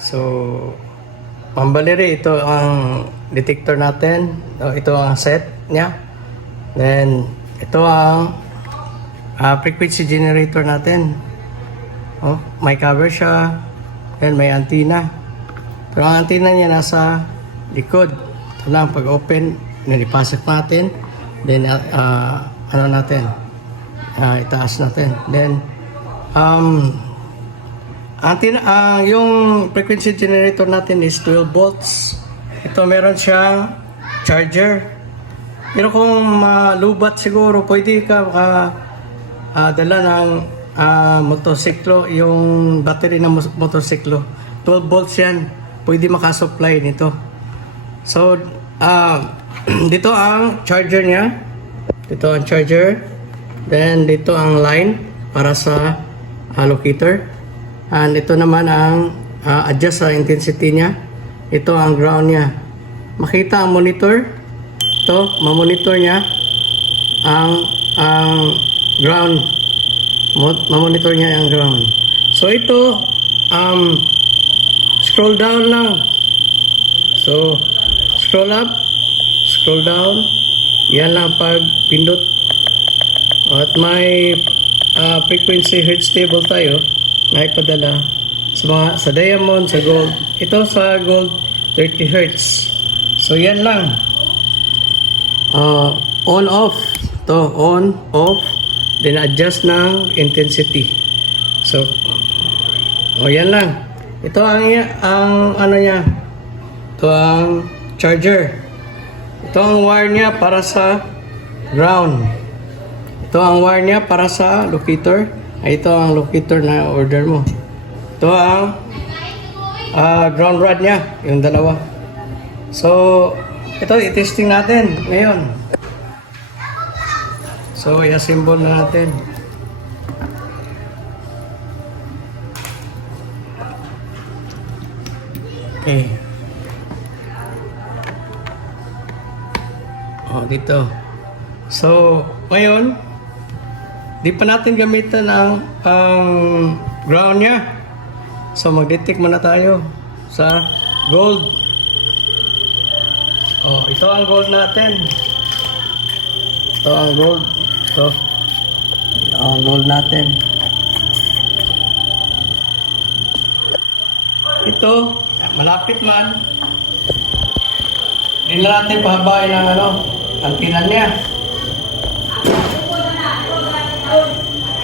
So, pambaliri, ito ang detector natin. Ito ang set niya. Then, ito ang frequency generator natin. May cover siya. Then, may antenna. Pero ang antenna niya nasa likod. Ito lang, pag-open, nilipasok natin. Then, itaas natin. Then, yung frequency generator natin is 12 volts. Ito meron siyang charger. Pero kung malubat siguro, pwede ka dala ng motorsiklo, yung battery ng motorsiklo. 12 volts yan. Pwede makasupply nito. So, dito ang charger niya. Dito ang charger. Then, dito ang line para sa locator. And ito naman ang adjust sa intensity niya. Ito ang ground niya. Makita ang monitor. Ito, mamonitor niya ang ground. Mamonitor niya ang ground. So ito, scroll down lang. So, scroll up, scroll down. Yan lang pag pindot. At may frequency hertz table tayo na ipadala sa diamond, sa gold. Ito sa gold, 30 Hz. So, yan lang. On, off. Ito, on, off. Then, adjust ng intensity. So, yan lang. Ito ang ano niya. Ito ang charger. Ito ang wire niya para sa ground. Ito ang wire niya para sa locator. Ito ang locator na order mo. Ito ang ground rod niya, yung dalawa. So, ito i-testing natin ngayon. So, i-assemble na natin. Okay. Dito. So, ngayon, di pa natin gamitan ang ground niya. So, mag-detect muna tayo sa gold. Ito ang gold natin. Ito ang gold. Ito ang gold natin. Ito, malapit man. Hindi na natin pahabain ang antenna niya.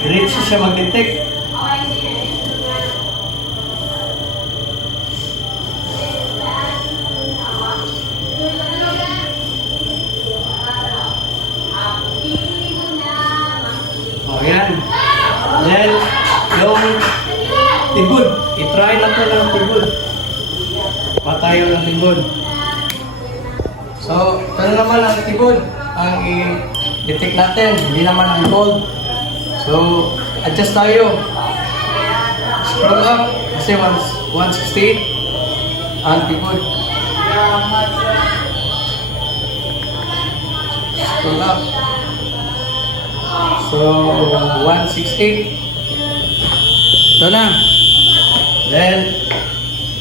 Diretso siya mag-detect. Yan. Then, yung tibod. I-try natin ang tibod. Patayo ng tibod. So, ito naman ang tibod. Ang i-detect natin. Hindi naman ang gold. So, adjust tayo. Scroll up. Kasi 168. Ang tibod. Scroll up. So, 168. Ito na. Then,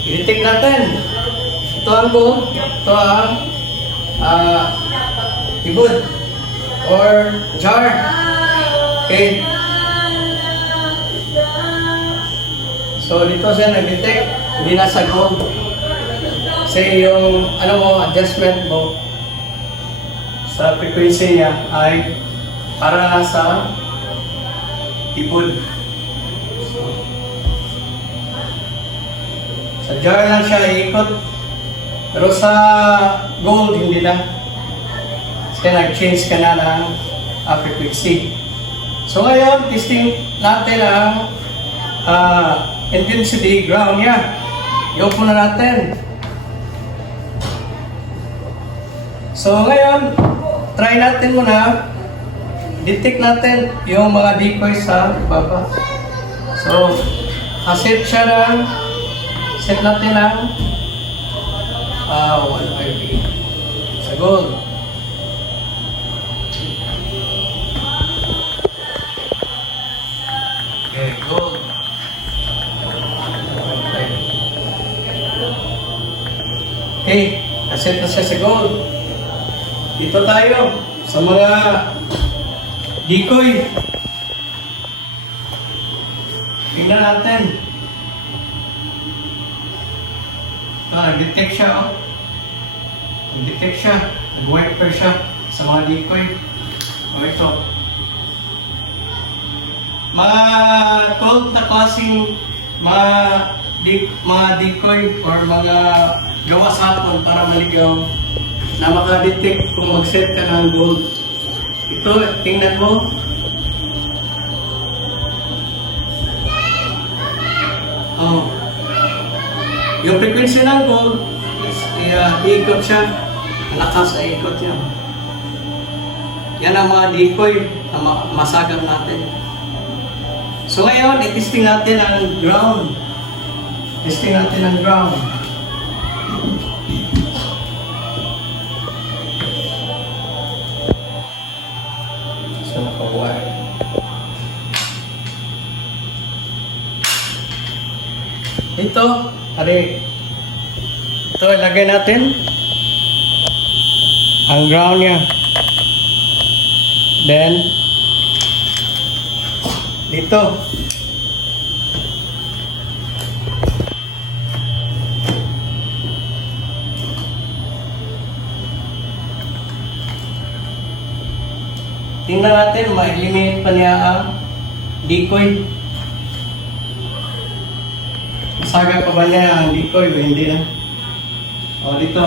i-detect natin. Ito ang gold. Ito ang tibod. Or jar. Okay. So, dito siya nag-detect. Hindi nasa gold. Kasi yung adjustment mo sa frequency niya ay para sa tibod. Sa jar lang siya iikot. Pero sa gold, hindi na. Kasi nag-change ka na ng frequency. So ngayon, testing natin ang intensity ground niya. I-off na natin. So ngayon, try natin muna. Detect natin yung mga decoy sa baba. So, set natin ang 158 sa gold. Okay, gold. Okay, naset na siya sa gold. Dito tayo sa mga decoy. Tingnan natin. Nag-detect siya, oh. Nag-detect siya. Nag-wiper siya sa mga decoy. O ito. Mga 12 na klaseng mga decoy or mga gawa sa hapon para maligaw na makadetect kung mag-set ka ng gold. Ito, tingnan mo. Oh. Yung frequency ng gold, iikot siya. Lakas ay ikot niya. Yan ang mga decoy na masagap natin. So ngayon, i-testing natin ang ground. Testing natin ang ground. So, naka-wire. Ito, ito ilagay natin ang ground niya. Then, dito. Tingnan natin, ma-eliminate pa niya ang decoy. Masaga pa ba niya ang decoy o hindi na? O, dito.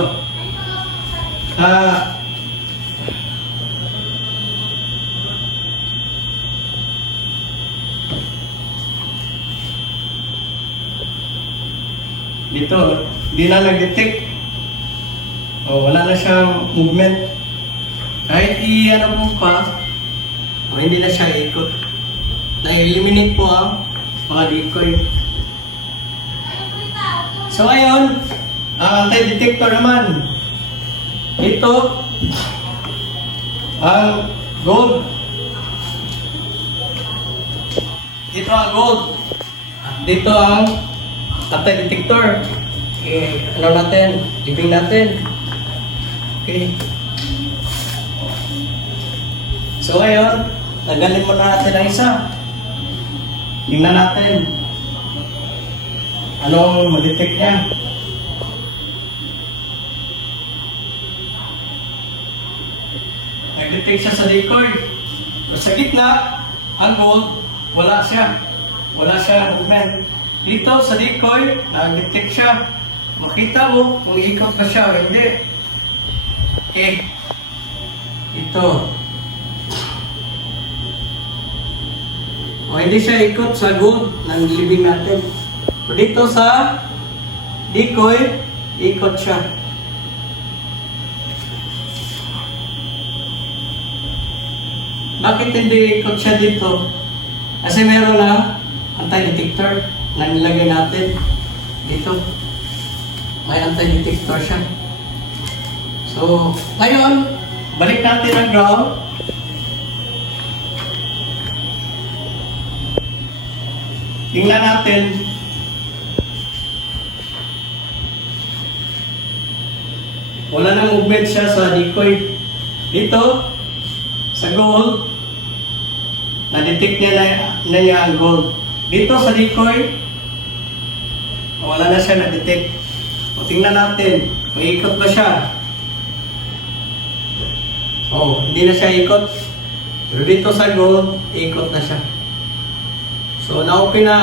Dito, hindi na nag-detect. O, wala na siyang movement. Kahit i-ano mo pa, o, hindi na siya ikot. Na-eliminate po ang mga decoy. So ngayon, ang anti-detector naman. Ito, ang gold. Ito ang gold. At dito ang anti-detector. Okay, ano natin? Libing natin. Okay. So ngayon, tanggalin muna natin ang isa. Tingnan natin. Anong ma-detect niya? Nag-detect siya sa decoy. Sa gitna, ang gold, wala siya. Wala siya movement. Dito sa decoy, nag-detect siya. Makita mo kung ikot pa siya o hindi. Okay. Ito. O hindi siya ikot sa gold ng libing natin. So dito sa decoy, ikot siya. Bakit hindi ikot siya dito? Kasi meron na anti-detector na nilagay natin dito. May anti-detector siya. So, ngayon, balik natin ang ground. Tingnan natin. Wala nang movement siya sa decoy. Dito, sa gold, na-detect niya ang gold. Dito sa decoy, wala na siya na-detect. O, tingnan natin, may ikot ba siya? Oh, hindi na siya ikot. Pero dito sa gold, ikot na siya. So, na-open na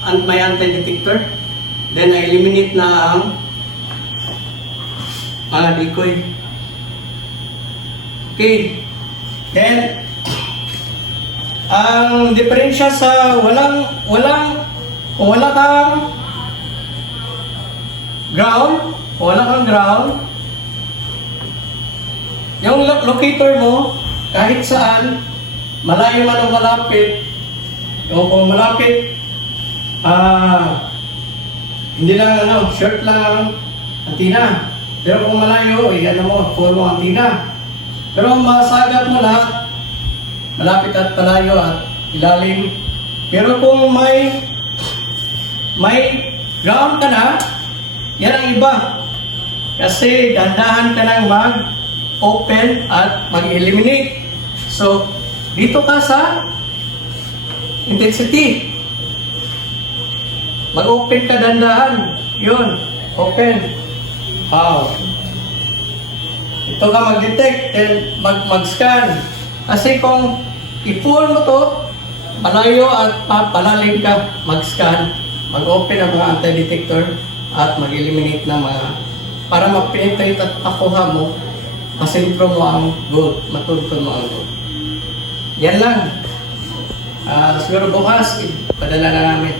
ang may anti-detector. Then, na-eliminate na ang mga decoy. Okay. Then, ang diferensya sa wala kang ground, yung locator mo, kahit saan, malayo man o malapit, yung kung malapit, hindi lang short lang antina. Pero kung malayo, full mo antina. Pero masagap mo lahat, malapit at palayo at ilalim. Pero kung may ground ka na, yan ang iba. Kasi dandahan ka nang mag-open at mag-eliminate. So, dito ka sa intensity. Mag-open ka dandahan. Yun. Open. Wow. Ito ka mag-detect and mag-scan. Kasi kung i-pull mo to, palayo at palalim ka, mag-scan, mag-open ang mga anti-detector at mag-eliminate ng mga para ma-penetrate at makuha mo, masentro mo ang gold, matugtog mo ang gold. Yan lang. Siguro bukas, padala na namin.